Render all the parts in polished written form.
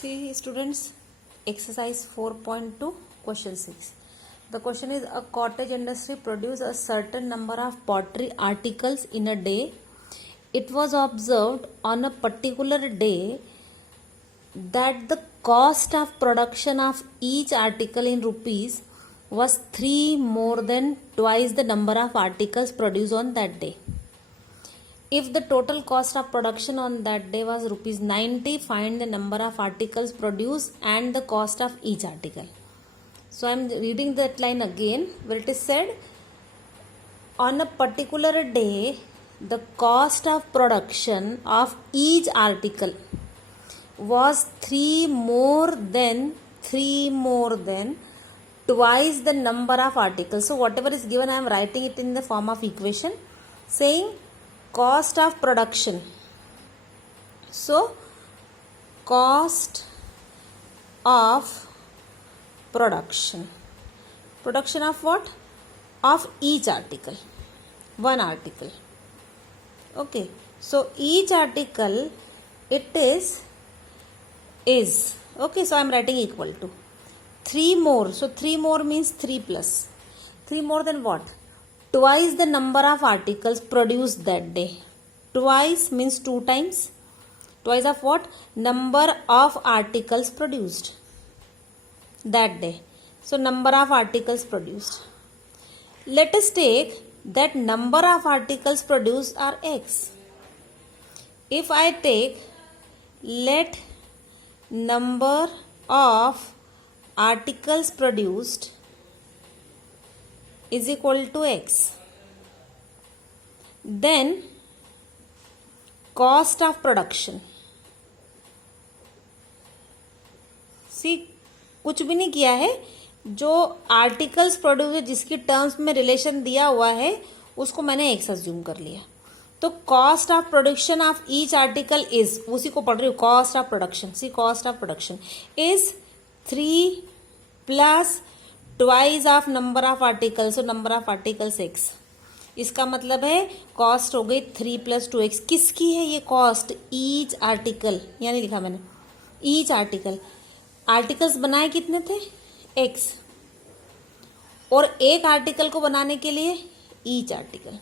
See students, exercise 4.2 question 6. The question is, a cottage industry produces a certain number of pottery articles in a day. It was observed on a particular day that the cost of production of each article in rupees was 3 more than twice the number of articles produced on that day. If the total cost of production on that day was rupees 90, find the number of articles produced and the cost of each article. So I am reading that line again, where it is said, on a particular day, the cost of production of each article was 3 more than twice the number of articles. So whatever is given, I am writing it in the form of equation, saying cost of production. So cost of production of what? Of each article, one article. Okay, so each article, it is okay, so I am writing equal to 3 more. So 3 more means 3 plus 3 more than what? Twice the number of articles produced that day. Twice means 2 times. Twice of what? Number of articles produced that day. So number of articles produced. Let us take that number of articles produced are X. If I take, let number of articles produced is equal to X, then cost of production. See, कुछ भी नहीं किया है, जो articles produce है जिसकी terms में relation दिया हुआ है उसको मैंने एक्स अज्यूम कर लिया. तो cost of production of each article is, उसी को पढ़ रही हूँ, cost of production. See, cost of production is 3 plus twice of number of articles. So number of articles x. इसका मतलब है कॉस्ट हो गई 3 प्लस 2x. किसकी है ये कॉस्ट? Each article. यानी लिखा मैंने ईच आर्टिकल. आर्टिकल्स बनाए कितने थे? x. और एक आर्टिकल को बनाने के लिए ईच आर्टिकल.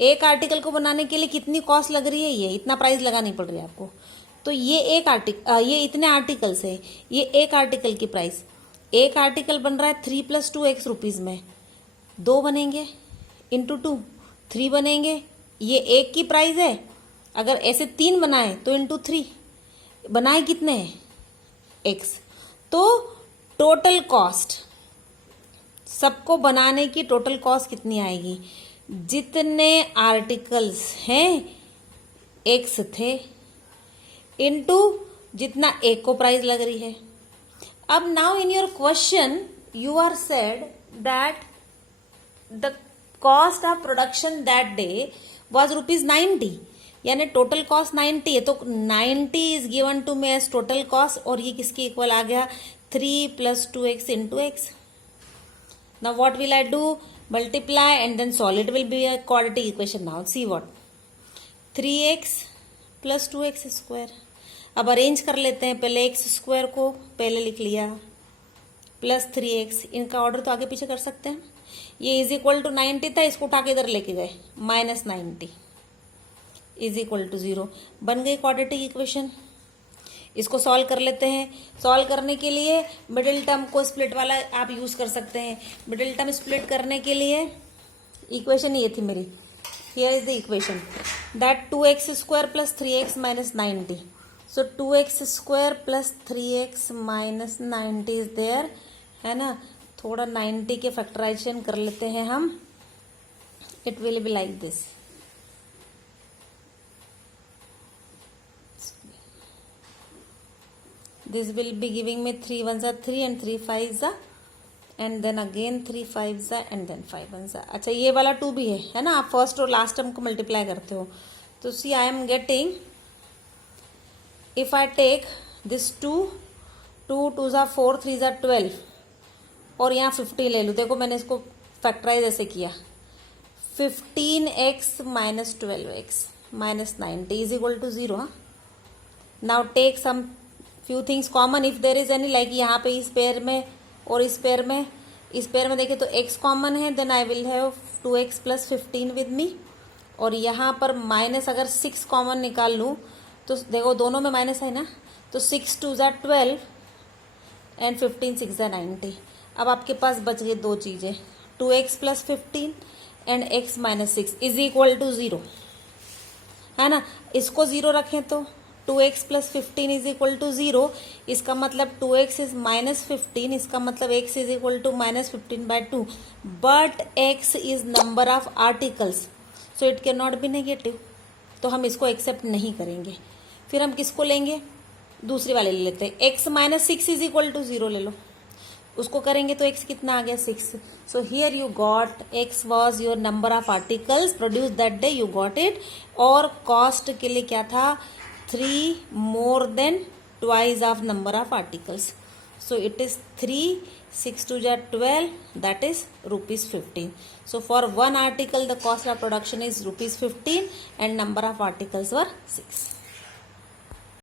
एक आर्टिकल को बनाने के लिए कितनी कॉस्ट लग रही है? ये इतना प्राइस लगानी पड़ रही है आपको. तो ये एक आर्टिकल, ये इतने आर्टिकल्स है, ये एक आर्टिकल की प्राइस. एक आर्टिकल बन रहा है 3 प्लस 2x रुपीज में. 2 बनेंगे इंटू 2, 3 बनेंगे. ये एक की प्राइस है. अगर ऐसे 3 बनाए तो इंटू 3. बनाए कितने हैं? x. तो टोटल कॉस्ट, सबको बनाने की टोटल कॉस्ट कितनी आएगी? जितने आर्टिकल्स हैं x थे इंटू जितना एक को प्राइस लग रही है. अब now in your question you are said that the cost of production that day was rupees 90, यानी टोटल कॉस्ट 90 है. तो 90 is given to me as total cost, और ये किसके इक्वल आ गया? 3 plus 2x into x. Now what will I do? Multiply and then solve. It will be a quadratic equation. Now see what, 3x plus 2x square. अब arrange कर लेते हैं. पहले एक्स स्क्वायर को पहले लिख लिया, प्लस 3x. इनका ऑर्डर तो आगे पीछे कर सकते हैं. ये इज इक्वल टू 90 था, इसको उठा के इधर लेके गए, माइनस 90 इज इक्वल टू 0. बन गई क्वाड्रेटिक इक्वेशन. इसको सॉल्व कर लेते हैं. सॉल्व करने के लिए मिडिल टर्म को स्प्लिट वाला आप यूज कर सकते हैं. मिडिल टर्म स्प्लिट करने के लिए इक्वेशन ये थी मेरी. Here is the equation that 2x square plus 3x minus 90. So 2x square plus 3x minus 90 is there, है ना. थोड़ा 90 के फैक्टराइजेशन कर लेते हैं हम. It will be like this. This will be giving me 3 ones are 3 and 3 5s are, and then again 3 5s are and then 5 ones are. अच्छा, ये वाला 2 भी है ना. आप फर्स्ट और लास्ट टर्म को मल्टीप्लाई करते हो. तो see, I am getting, if I take this 2 2 are 4 3s are 12, और यहाँ 50 ले लूँ. देखो मैंने इसको फैक्टराइज ऐसे किया. 15x minus 12x minus 90 is equal to 0. Now take some few things common if there is any, like यहाँ पे इस पेयर में और इस पेयर में देखें तो x कॉमन है, then I will have 2x plus 15 with me. और यहाँ पर माइनस अगर 6 कॉमन निकाल लूँ तो देखो दोनों में माइनस है ना, तो 6 2 ज़ा 12 एंड 15 6 ज़ा 90. अब आपके पास बच गए दो चीज़ें, 2x plus 15 and x minus 6 is equal to 0, है ना. इसको 0 रखें तो 2x plus 15 is equal to 0. इसका मतलब 2x इज माइनस 15, इसका मतलब x is equal to minus 15/2. But x is number of articles, so it can not be negative. तो हम इसको एक्सेप्ट नहीं करेंगे. फिर हम किसको लेंगे, दूसरी वाले ले लेते हैं. x minus 6 is equal to 0 ले लो, उसको करेंगे तो x कितना आ गया 6. So here you got x was your number of articles produce that day, you got it. और कॉस्ट के लिए क्या था, 3 more than twice of number of articles. So it is 3, 6 2 = 12, that is rupees 15. So for one article the cost of production is rupees 15 and number of articles were 6.